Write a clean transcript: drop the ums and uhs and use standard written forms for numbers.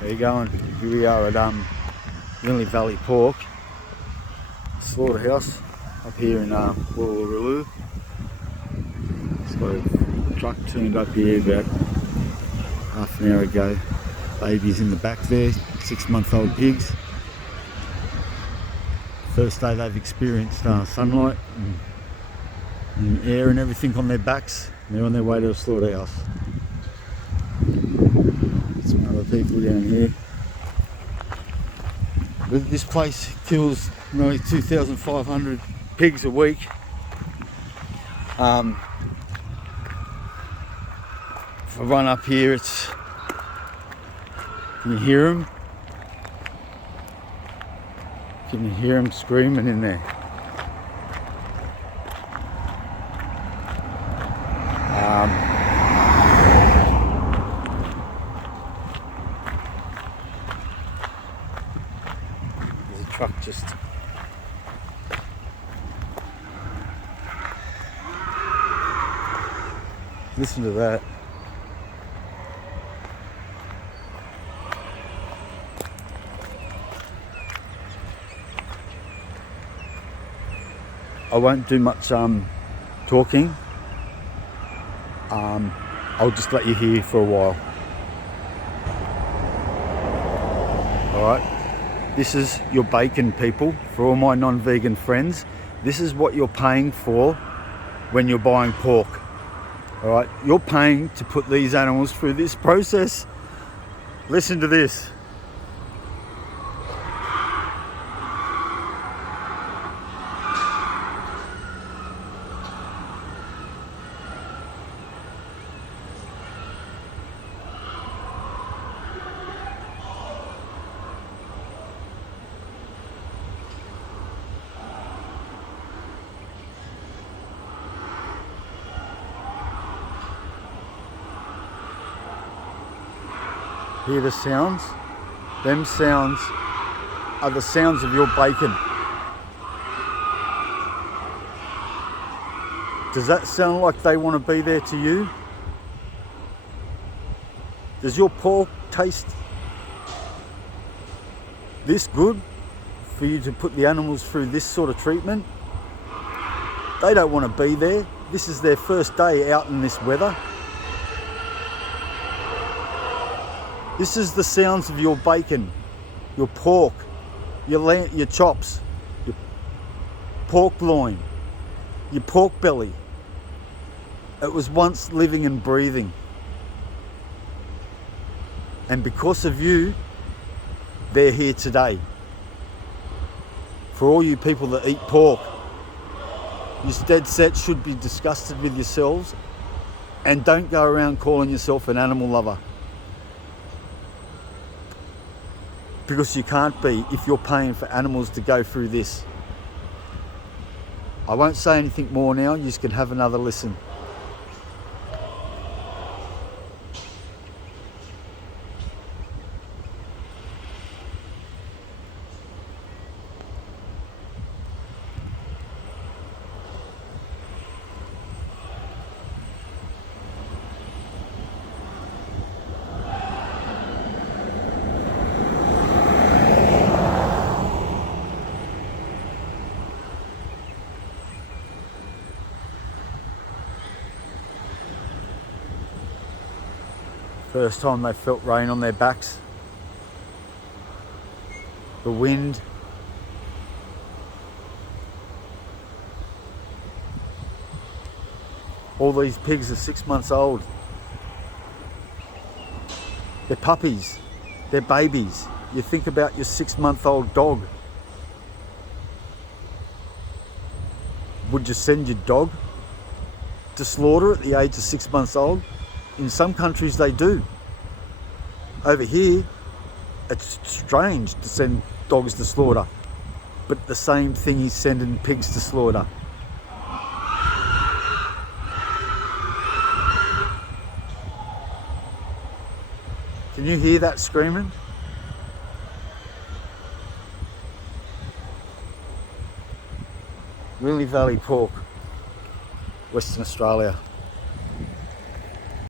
There you go. Here we are at LinleyValley Pork Slaughterhouse up here in Woolloomooloo. It's got a truck turned up here about half an hour ago. Babies in the back there, 6-month-old pigs. First day they've experienced sunlight and air and everything on their backs. They're on their way to the slaughterhouse. Some other people down here. But this place kills nearly 2,500 pigs a week. If I run up here, can you hear them? Can you hear them screaming in there? There's a truck just listen to that. I won't do much talking. I'll just let you hear for a while. Alright, this is your bacon, people. For all my non-vegan friends, this is what you're paying for when you're buying pork. Alright, you're paying to put these animals through this process. Listen to this. Hear the sounds? Them sounds are the sounds of your bacon. Does that sound like they want to be there to you? Does your pork taste this good for you to put the animals through this sort of treatment? They don't want to be there. This is their first day out in this weather. This is the sounds of your bacon, your pork, your chops, your pork loin, your pork belly. It was once living and breathing. And because of you, they're here today. For all you people that eat pork, you dead set should be disgusted with yourselves and don't go around calling yourself an animal lover. Because you can't be if you're paying for animals to go through this. I won't say anything more now, you just can have another listen. First time they felt rain on their backs. The wind. All these pigs are 6 months old. They're puppies. They're babies. You think about your 6-month-old dog. Would you send your dog to slaughter at the age of 6 months old? In some countries they do. Over here, it's strange to send dogs to slaughter, but the same thing is sending pigs to slaughter. Can you hear that screaming? LinleyValley Pork, Western Australia.